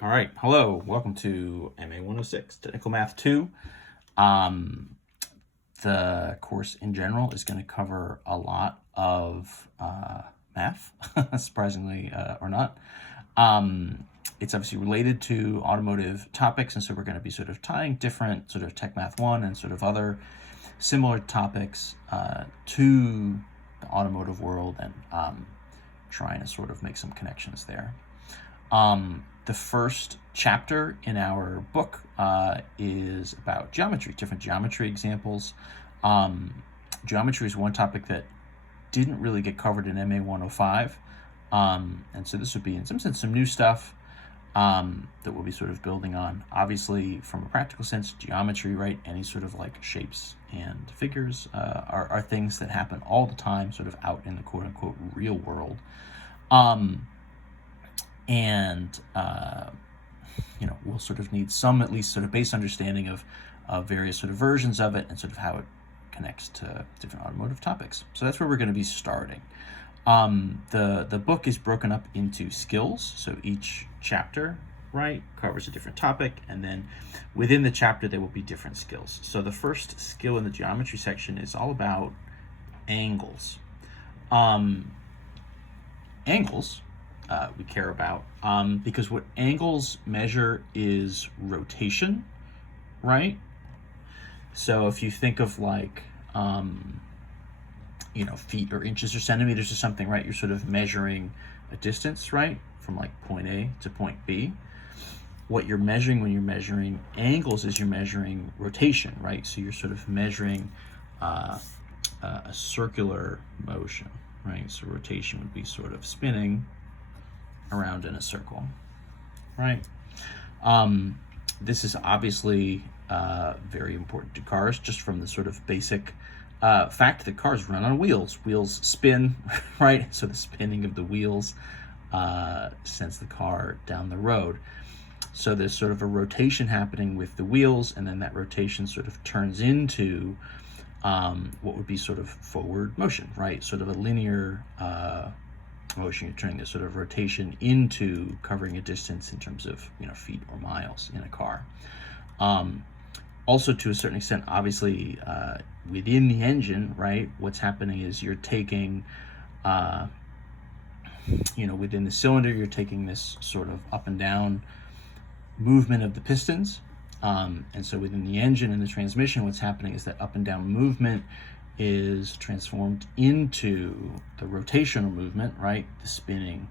All right, hello, welcome to MA 106, Technical Math 2. The course in general is going to cover a lot of math, surprisingly or not. It's obviously related to automotive topics, and so we're going to be sort of tying different sort of Tech Math 1 and sort of other similar topics to the automotive world and trying to sort of make some connections there. The first chapter in our book is about geometry, different geometry examples. Geometry is one topic that didn't really get covered in MA 105. And so this would be, in some sense, some new stuff that we'll be sort of building on. Obviously, from a practical sense, geometry, right? Any sort of like shapes and figures are things that happen all the time, sort of out in the quote-unquote real world. We'll sort of need some at least sort of base understanding of various sort of versions of it and sort of how it connects to different automotive topics. So that's where we're going to be starting. The book is broken up into skills, so each chapter, right, covers a different topic, and then within the chapter there will be different skills. So the first skill in the geometry section is all about angles. Angles we care about because what angles measure is rotation, right? So if you think of like feet or inches or centimeters or something, right, you're sort of measuring a distance, right, from like point A to point B. What you're measuring when you're measuring angles is you're measuring rotation, right? So you're sort of measuring a circular motion, right? So rotation would be sort of spinning around in a circle, right? This is obviously very important to cars, just from the sort of basic fact that cars run on wheels. Wheels spin, right? So the spinning of the wheels sends the car down the road. So there's sort of a rotation happening with the wheels, and then that rotation sort of turns into what would be sort of forward motion, right? Sort of a linear motion. You're turning this sort of rotation into covering a distance in terms of feet or miles in a car. Also, to a certain extent, obviously, within the engine, right, what's happening is you're taking, within the cylinder, you're taking this sort of up and down movement of the pistons. And so within the engine and the transmission, what's happening is that up and down movement is transformed into the rotational movement, right, the spinning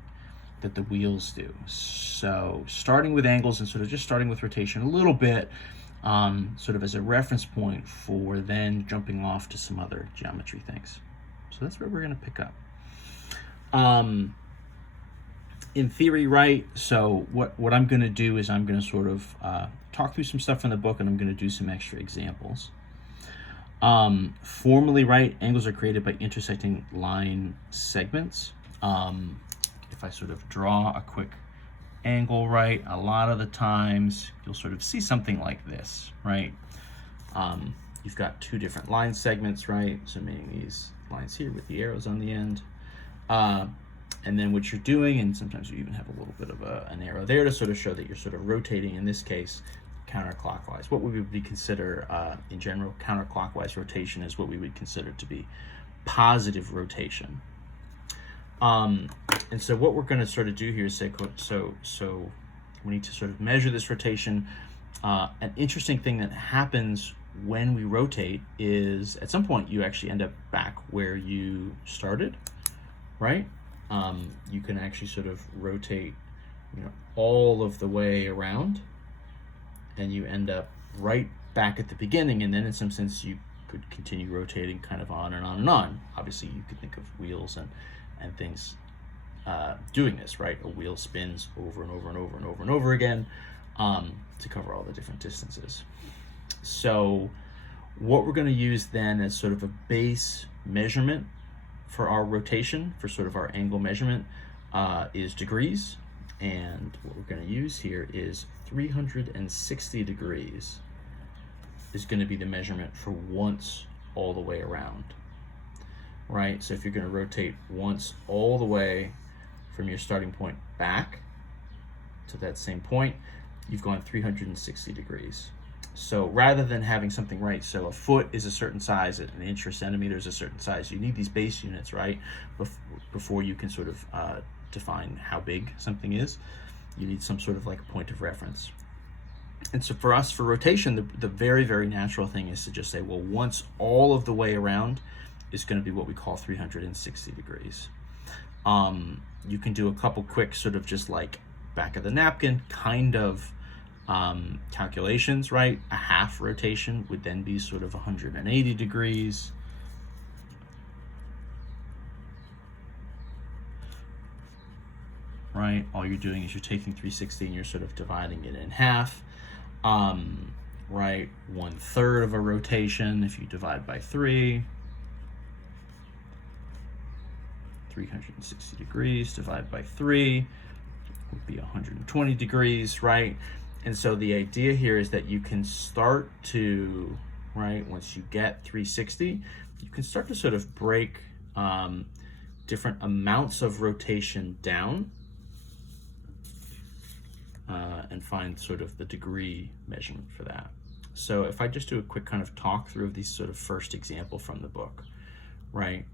that the wheels do. So starting with angles and sort of just starting with rotation a little bit, sort of as a reference point for then jumping off to some other geometry things. So that's where we're going to pick up. In theory, right, so what I'm going to do is I'm going to sort of talk through some stuff from the book, and I'm going to do some extra examples. Formally, right, angles are created by intersecting line segments. If I sort of draw a quick angle, right, a lot of the times you'll sort of see something like this, right? You've got two different line segments, right? So meaning these lines here with the arrows on the end. And then what you're doing, and sometimes you even have a little bit of an arrow there to sort of show that you're sort of rotating, in this case, counterclockwise. What we would consider, in general, counterclockwise rotation is what we would consider to be positive rotation. And so what we're going to sort of do here is say, so we need to sort of measure this rotation. An interesting thing that happens when we rotate is at some point you actually end up back where you started, right? You can actually sort of rotate, all of the way around, and you end up right back at the beginning, and then in some sense you could continue rotating kind of on and on and on. Obviously you could think of wheels and things doing this, right? A wheel spins over and over and over and over and over again to cover all the different distances. So what we're going to use then as sort of a base measurement for our rotation, for sort of our angle measurement, is degrees. And what we're going to use here is 360 degrees is going to be the measurement for once all the way around, right? So if you're going to rotate once all the way from your starting point back, to that same point, you've gone 360 degrees. So rather than having something, right, so a foot is a certain size, an inch or centimeter is a certain size, you need these base units, right, before you can sort of define how big something is. You need some sort of like point of reference. And so for us, for rotation, the very, very natural thing is to just say, well, once all of the way around is going to be what we call 360 degrees. You can do a couple quick sort of just like back of the napkin kind of calculations, right? A half rotation would then be sort of 180 degrees. Right? All you're doing is you're taking 360 and you're sort of dividing it in half. Right? 1/3 of a rotation, if you divide by 3, 360 degrees divided by 3 would be 120 degrees, right? And so the idea here is that you can start to, right, once you get 360, you can start to sort of break different amounts of rotation down and find sort of the degree measurement for that. So if I just do a quick kind of talk through of these sort of first example from the book, right?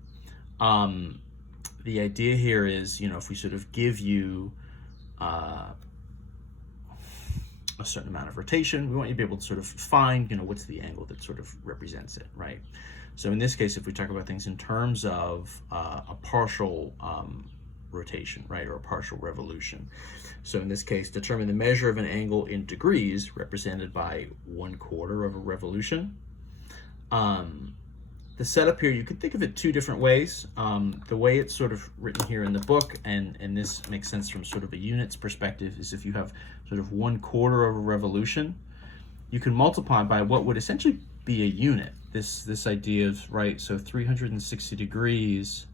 The idea here is, you know, if we sort of give you a certain amount of rotation, we want you to be able to sort of find, you know, what's the angle that sort of represents it, right? So in this case, if we talk about things in terms of a partial rotation, right, or a partial revolution. So in this case, determine the measure of an angle in degrees represented by 1/4 of a revolution. The setup here, you could think of it two different ways. The way it's sort of written here in the book, and this makes sense from sort of a units perspective, is if you have sort of 1/4 of a revolution, you can multiply by what would essentially be a unit. This idea of, right, so 360 degrees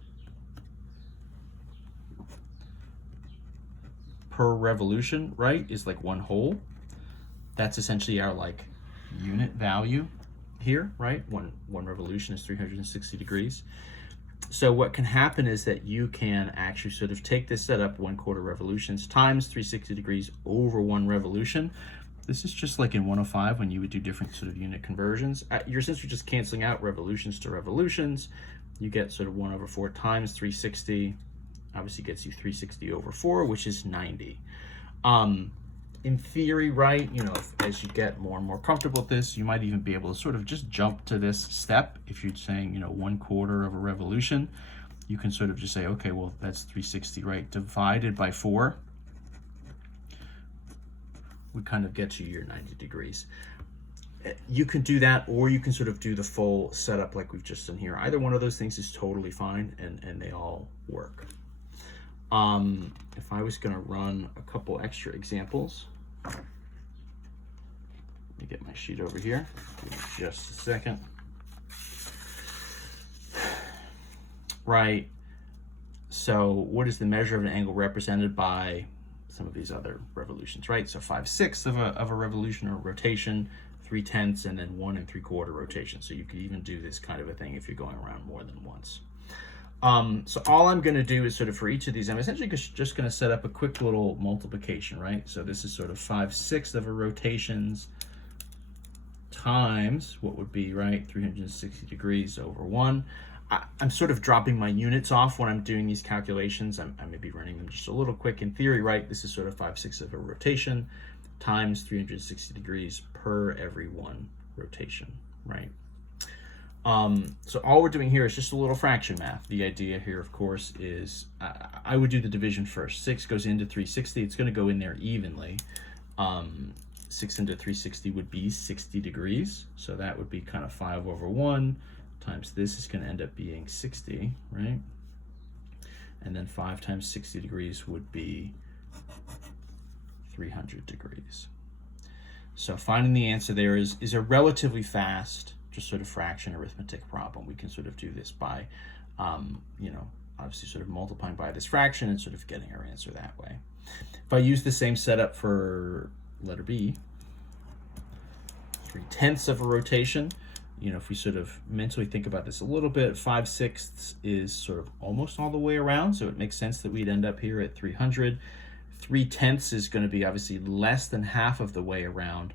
per revolution, right, is like one whole. That's essentially our like unit value here, right? One revolution is 360 degrees. So what can happen is that you can actually sort of take this setup, 1/4 revolutions times 360 degrees over 1 revolution. This is just like in 105 when you would do different sort of unit conversions. You're essentially just canceling out revolutions to revolutions. You get sort of 1/4 times 360, obviously gets you 360 over 4, which is 90. In theory, right, you know, as you get more and more comfortable with this, you might even be able to sort of just jump to this step. If you're saying, you know, 1/4 of a revolution, you can sort of just say, okay, well, that's 360, right, divided by 4 would kind of get you your 90 degrees. You can do that, or you can sort of do the full setup like we've just done here. Either one of those things is totally fine, and they all work. If I was going to run a couple extra examples, let me get my sheet over here. Give me just a second. Right. So what is the measure of an angle represented by some of these other revolutions, right? So 5/6 of a revolution or rotation, 3/10, and then 1 3/4 rotation. So you could even do this kind of a thing if you're going around more than once. So all I'm going to do is sort of for each of these, I'm essentially just going to set up a quick little multiplication, right? So this is sort of 5/6 of a rotations times what would be, right, 360 degrees over 1. I'm sort of dropping my units off when I'm doing these calculations. I may be running them just a little quick. In theory, right, this is sort of 5/6 of a rotation times 360 degrees per every 1 rotation, right? So all we're doing here is just a little fraction math. The idea here, of course, is I would do the division first. 6 goes into 360. It's going to go in there evenly. 6 into 360 would be 60 degrees. So that would be kind of 5 over 1 times this is going to end up being 60, right? And then 5 times 60 degrees would be 300 degrees. So finding the answer there is a relatively fast, just sort of fraction arithmetic problem. We can sort of do this by, you know, obviously sort of multiplying by this fraction and sort of getting our answer that way. If I use the same setup for letter B, 3/10 of a rotation, you know, if we sort of mentally think about this a little bit, 5/6 is sort of almost all the way around, so it makes sense that we'd end up here at 300. 3/10 is going to be obviously less than half of the way around.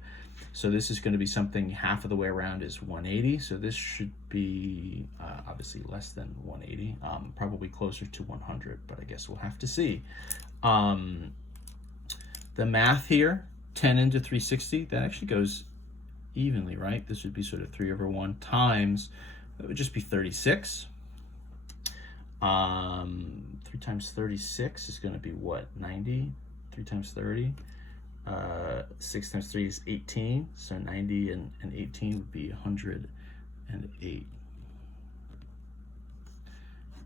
So this is going to be something half of the way around is 180. So this should be obviously less than 180, probably closer to 100, but I guess we'll have to see. The math here, 10 into 360, that actually goes evenly, right? This would be sort of 3/1 times, it would just be 36. 3 times 36 is going to be what, 90? 3 times 30. 6 times 3 is 18, so 90 and 18 would be 108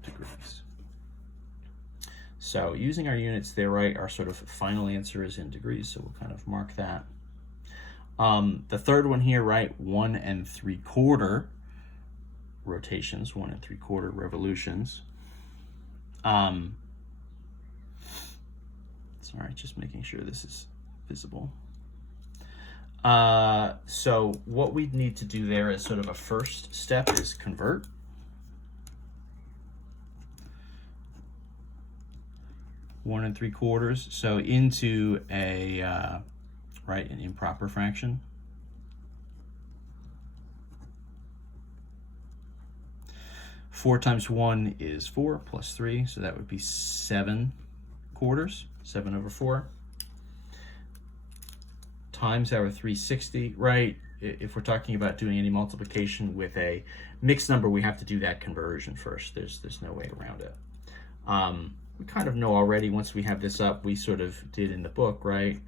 degrees. So using our units there, right, our sort of final answer is in degrees, so we'll kind of mark that. The third one here, right, 1 3/4 rotations, 1 3/4 revolutions. Sorry, just making sure this is visible. So what we need to do there as sort of a first step is convert. One 3/4, so into a right, an improper fraction. Four times 1 is 4 plus 3, so that would be 7/4, 7/4. Times our 360, right? If we're talking about doing any multiplication with a mixed number, we have to do that conversion first. There's no way around it. We kind of know already, once we have this up, we sort of did in the book, right?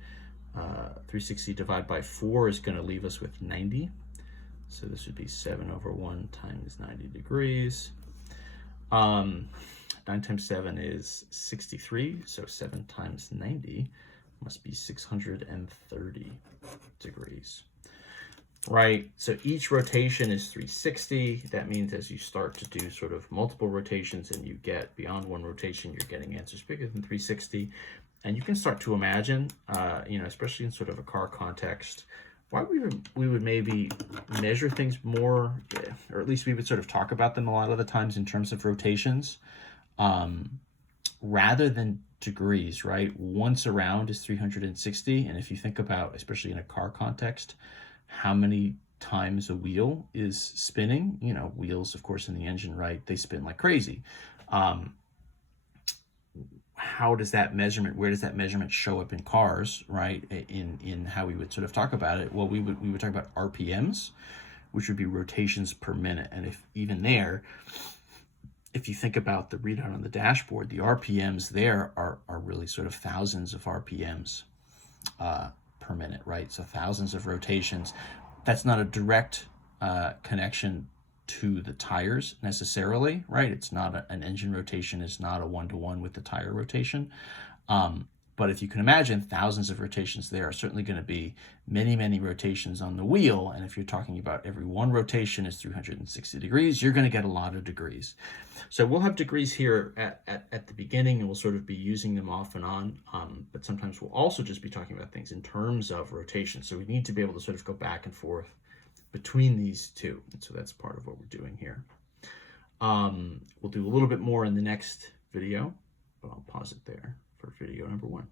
360 divided by 4 is going to leave us with 90. So this would be 7/1 times 90 degrees. 9 times 7 is 63, so 7 times 90 must be 630 degrees. Right, so each rotation is 360. That means as you start to do sort of multiple rotations and you get beyond one rotation, you're getting answers bigger than 360. And you can start to imagine, especially in sort of a car context, why we would maybe measure things more, or at least we would sort of talk about them a lot of the times in terms of rotations, rather than degrees, right? Once around is 360, and if you think about, especially in a car context, how many times a wheel is spinning, wheels, of course, in the engine, right? They spin like crazy. How does that measurement, where does that measurement show up in cars, right? In how we would sort of talk about it? Well, we would talk about RPMs, which would be rotations per minute. And if even there, if you think about the readout on the dashboard, the RPMs there are really sort of thousands of RPMs per minute, right? So thousands of rotations. That's not a direct connection to the tires necessarily, right? It's not an engine rotation is not a one-to-one with the tire rotation. But if you can imagine, thousands of rotations there are certainly going to be many, many rotations on the wheel. And if you're talking about every one rotation is 360 degrees, you're going to get a lot of degrees. So we'll have degrees here at the beginning, and we'll sort of be using them off and on. But sometimes we'll also just be talking about things in terms of rotation. So we need to be able to sort of go back and forth between these two. And so that's part of what we're doing here. We'll do a little bit more in the next video, but I'll pause it there for video number 1.